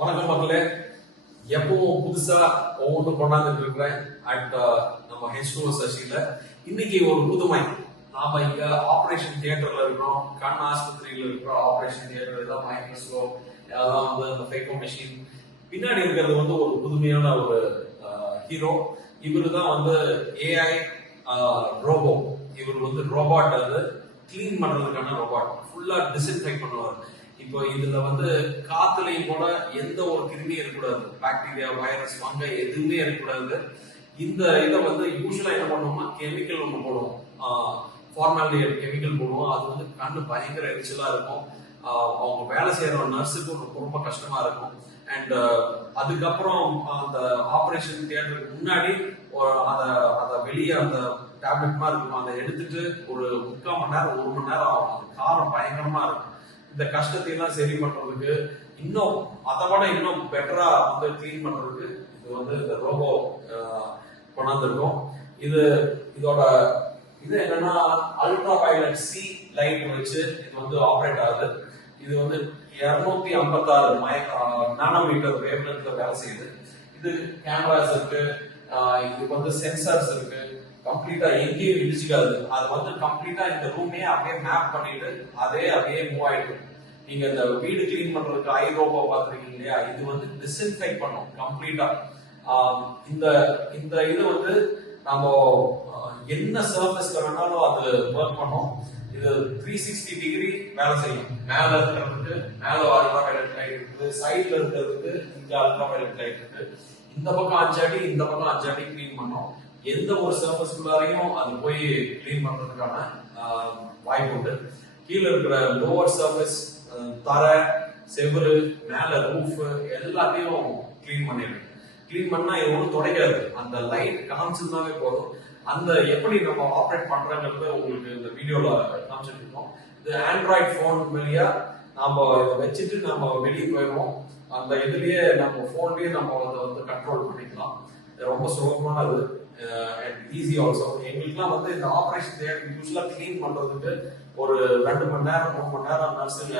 வணக்கம் மக்களே, எப்பவும் புதுசா ஒவ்வொன்றும் கொண்டாந்துட்டு இருக்கிறேன் அட் நம்ம H2O சசியில. இன்னைக்கு ஒரு புதுமை. நாம இங்க ஆபரேஷன் தியேட்டர்ல இருக்கிறோம், கண் ஆஸ்பத்திரியில இருக்கிறோம். ஆபரேஷன் தியேட்டர் தான் மைக்ரோஸ்கோப், அதெல்லாம் வந்து அந்த ஃபைகோ மெஷின். பின்னாடி இருக்கிறது வந்து ஒரு புதுமையான ஒரு ஹீரோ. இவரு தான் வந்து ஏஐ ரோபோ. இவர் வந்து ரோபாட், அது கிளீன் பண்றதுக்கான ரோபாட். ஃபுல்லா டிஸ்இன்ஃபெக்ட் பண்ணுவார். இப்போ இதுல வந்து காத்துலையும் கூட எந்த ஒரு கிருமியும் இருக்கக்கூடாது, பாக்டீரியா, வைரஸ், ஃபங்கை எதுவுமே இருக்கக்கூடாது. இந்த இதை வந்து யூஸ்வலா என்ன பண்ணுவோம்னா கெமிக்கல் ஒன்று போடுவோம், ஃபார்மாலிட்டி கெமிக்கல் போடுவோம். அது வந்து கண்ணு பயங்கர எரிச்சலா இருக்கும். அவங்க வேலை செய்யற நர்ஸுக்கு ரொம்ப கஷ்டமா இருக்கும். அண்ட் அதுக்கப்புறம் அந்த ஆபரேஷன் தியேட்டருக்கு முன்னாடி அதை வெளியே அந்த டேப்லெட் மாதிரி இருக்கும், அதை எடுத்துட்டு ஒரு 3/4 மணி நேரம் 1 மணி நேரம் ஆகும். அது காரம் பயங்கரமா இருக்கும். இந்த கஷ்டத்தை எல்லாம் சரி பண்றதுக்கு, இன்னும் அதை விட இன்னும் பெட்டரா வந்து கிளீன் பண்றதுக்கு இது வந்து இந்த ரோபோ கொண்டாந்துருக்கோம். இதோட இது என்னன்னா அல்ட்ரா வயலட் சி லைட் வச்சு இது வந்து ஆப்ரேட் ஆகுது. இது வந்து 256 நானோமீட்டர் வேவ்லென்த்ல வேலை செய்யுது. இது கேமராஸ் இருக்கு, இதுக்கு வந்து சென்சார்ஸ் இருக்கு. கம்ப்ளீட்டா எங்கேயும் இடிச்சுக்காது. அது வந்து கம்ப்ளீட்டா இந்த ரூமே அப்படியே மேப் பண்ணிட்டு அப்படியே மூவ் ஆயிட்டு. நீங்க இந்த வீடு கிளீன் பண்றதுக்கு ஐ ரோபோ பாத்துருக்கீங்க இல்லையா, இது வந்து டிஸ்இன்ஃபெக்ட் பண்ணும் கம்ப்ளீட்டா. இந்த இந்த இது வந்து நம்ம என்ன சர்ஃபேஸ்ல வேணாலும் அது ஒர்க் பண்ணும். இது 360 டிகிரி வேலை செய்யும். மேல இருக்கிறதுக்கு மேல அல்ட்ரா வயலட் லைட் இருக்கு, சைட்ல இருக்கிறதுக்கு இங்க அல்ட்ரா வயலட் லைட் இருக்கு. இந்த பக்கம் 5 அடி, இந்த பக்கம் 5 அடி கிளீன் பண்ணும். எந்த ஒரு சர்ஃபேஸ்குள்ளாரையும் அது போய் கிளீன் பண்றதுக்கான வாய்ப்பு உண்டு. கீழே இருக்கிற லோவர் சர்ஃபேஸ், தரை, செவுரு, மேல ரூஃப் எல்லாத்தையும் கிளீன் பண்ணிடுது. கிளீன் பண்ணா இது ஒன்றும் துடைக்காது, அந்த லைட் காமிச்சிருந்தாவே போதும். அந்த எப்படி நம்ம ஆப்ரேட் பண்றங்கிறது உங்களுக்கு இந்த வீடியோல காமிச்சிட்டு இருக்கோம். இது ஆண்ட்ராய்ட் போன் வழியா நாம இதை வச்சுட்டு நம்ம வெளியே போயிடுவோம். அந்த இதுலயே நம்ம போன்லயே நம்ம அதை வந்து கண்ட்ரோல் பண்ணிக்கலாம். ரொம்ப சுலபமானது அண்ட் ஈஸி ஆல்சோ. எங்களுக்குலாம் வந்து இந்த ஆபரேஷன் தியேட்டர் யூஸ்வலா கிளீன் பண்றதுக்கு ஒரு 2 மணி நேரம் 3 மணி நேரம் நர்ஸுங்க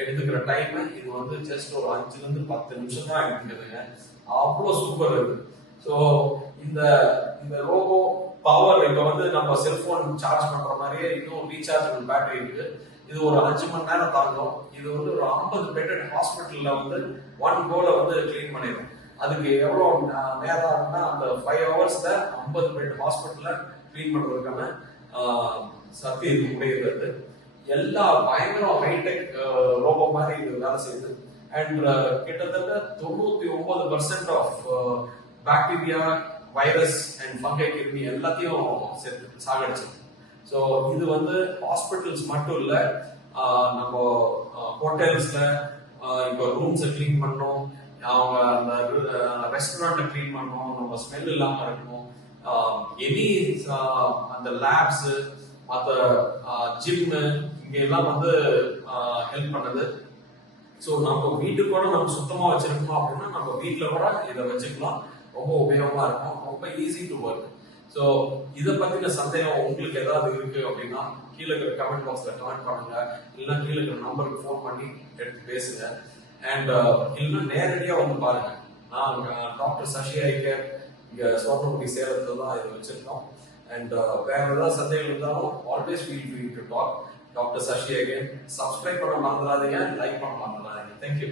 எடுத்துக்கிற டைம் இது வந்து ஜஸ்ட் ஒரு 5 to 10 நிமிஷம் தான் எடுத்துக்குதுங்க. அவ்வளோ சூப்பர் இருக்கு. ஸோ இந்த இந்த ரோபோ பவர் இப்ப வந்து நம்ம செல்போன் சார்ஜ் பண்ற மாதிரியே இன்னும் ரீசார்ஜபிள் பேட்டரி இருக்கு. இது ஒரு 5 மணி நேரம் தாங்கும். இது வந்து ஒரு 50 பெட்டட் ஹாஸ்பிட்டல்ல வந்து 1 கோல வந்து கிளீன் பண்ணிடும். அதுக்கு எவ்வளவு நேரம் ஆகுதுன்னா அந்த 5 ஹவர்ஸ்ல 50 பெட் ஹாஸ்பிட்டல்ல கிளீன் பண்றதுக்கான சக்தி இது உடையது. எல்லா பயங்கரம் ஹைடெக் ரோபோ மாதிரி இது வேலை செய்யுது. அண்ட் கிட்டத்தட்ட 99% of bacteria, virus and fungi கிருமி எல்லாத்தையும் சாகடிச்சு. ஸோ இது வந்து ஹாஸ்பிட்டல்ஸ் மட்டும் இல்ல, நம்ம ஹோட்டல்ஸ்ல இப்போ ரூம்ஸை கிளீன் பண்ணணும், அவங்க அந்த ரெஸ்டாரண்ட்டை கிளீன் பண்ணணும், நம்ம ஸ்மெல் இல்லாம இருக்கணும். எனி அந்த லேப்ஸ், மற்ற ஜிம்மு, இங்க எல்லாம் வந்து ஹெல்ப் பண்ணுது. ஸோ நம்ம வீட்டுக்கு கூட நம்ம சுத்தமா வச்சிருக்கணும் அப்படின்னா நம்ம வீட்டில் கூட இதை வச்சுக்கலாம். ரொம்ப உபயோகமா இருக்கும், ரொம்ப ஈஸி டு ஒர்க். ஸோ இதை பத்தின சந்தேகம் உங்களுக்கு ஏதாவது இருக்கு அப்படின்னா கீழே இருக்கிற கமெண்ட் பாக்ஸ்ல கமெண்ட் பண்ணுங்க, இல்லைன்னா கீழே இருக்கிற நம்பருக்கு ஃபோன் பண்ணி எடுத்து பேசுங்க. அண்ட் இல்லைன்னா நேரடியா வந்து பாருங்க. நான் டாக்டர் சசி ஐயர் இங்க சோட்டமுடி சேலத்துல தான் இதை வச்சிருக்கோம். அண்ட் வேற ஏதாவது சந்தேகம் இருந்தாலும் always feel free to talk. Doctor Sasi Iyer. Subscribe பண்ண மறந்துடாதீங்க, லைக் பண்ண மறந்துடாதீங்க. தேங்க்யூ.